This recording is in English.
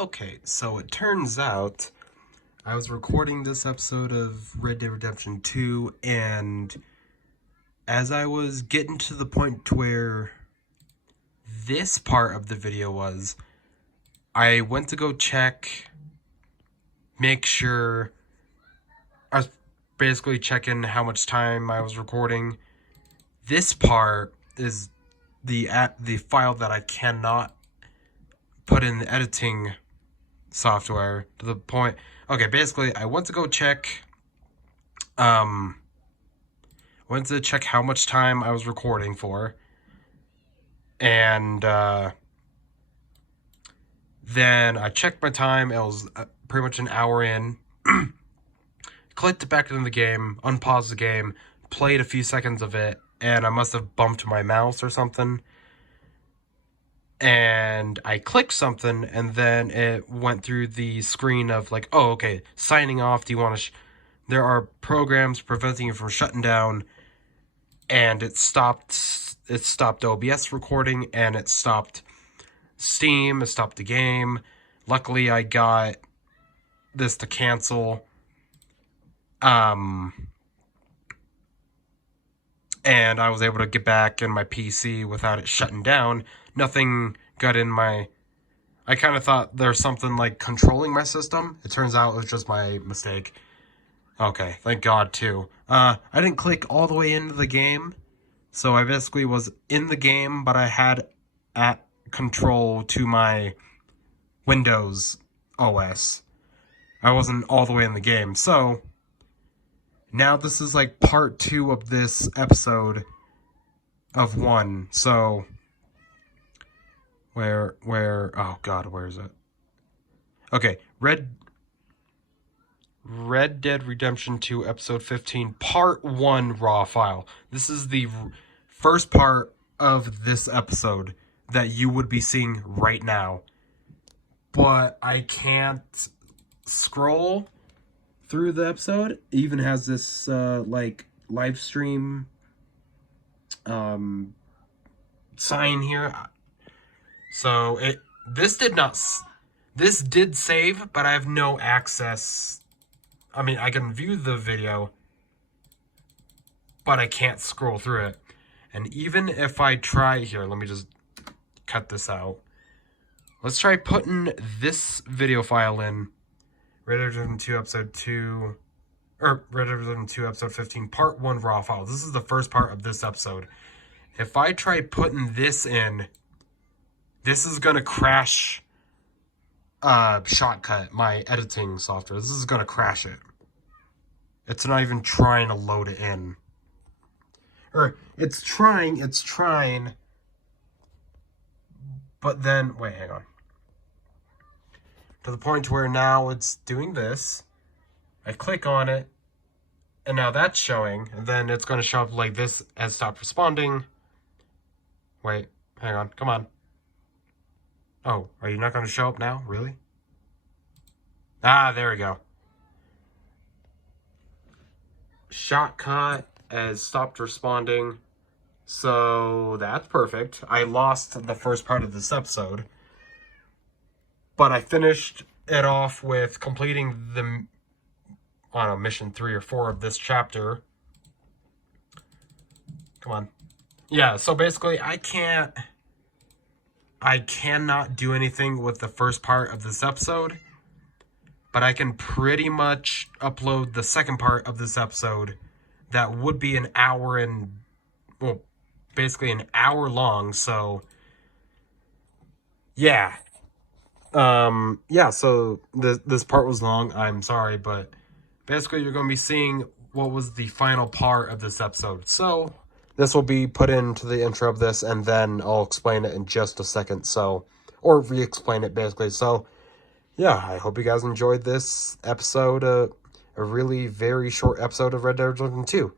Okay, so it turns out I was recording this episode of Red Dead Redemption 2, and as I was getting to the point to where this part of the video was, I went to go check, make sure, I was basically checking how much time I was recording. This part is the file that I cannot put in the editing software to the point. Okay, basically, I went to go check. Went to check how much time I was recording for, and then I checked my time. It was pretty much an hour in. Clicked back into the game, unpaused the game, played a few seconds of it, and I must have bumped my mouse or something. And I clicked something, and then it went through the screen of like, oh, okay, signing off. Do you want to? There are programs preventing you from shutting down, and it stopped. It stopped OBS recording, and it stopped Steam. It stopped the game. Luckily, I got this to cancel. And I was able to get back in my PC without it shutting down. Nothing got in my... I kind of thought there's something like controlling my system. It turns out it was just my mistake. Okay, thank God too. I didn't click all the way into the game. So I basically was in the game, but I had at control to my Windows OS. I wasn't all the way in the game. So now this is like part 2 of this episode of 1. So where oh God, where is it? Okay, Red Dead Redemption 2 episode 15 part 1 raw file. This is the first part of this episode that you would be seeing right now. But I can't scroll through the episode. It even has this like live stream sign here. So this did save, but I have no access. I mean, I can view the video, but I can't scroll through it. And even if I try here, let me just cut this out. Let's try putting this video file in. Red Dead Redemption 2 episode 2, or Red Dead Redemption 2 episode 15, part 1 raw file. This is the first part of this episode. If I try putting this in, this is gonna crash Shortcut, my editing software. This is gonna crash it. It's not even trying to load it in. Or it's trying, but then, wait, hang on. To the point where now it's doing this. I click on it, and now that's showing, and then it's going to show up like this as stopped responding. Wait, hang on, come on. Oh, are you not going to show up now? Really? Ah, there we go. Shortcut as stopped responding. So that's perfect. I lost the first part of this episode, but I finished it off with completing the, I don't know, mission 3 or 4 of this chapter. Come on. Yeah, so basically I cannot do anything with the first part of this episode, but I can pretty much upload the second part of this episode that would be an hour and, well, basically an hour long, so yeah. Yeah, so this part was long, I'm sorry, but basically you're going to be seeing what was the final part of this episode. So this will be put into the intro of this, and then I'll explain it in just a second, so, or re-explain it basically. So yeah, I hope you guys enjoyed this episode, a really very short episode of Red Dead Redemption 2.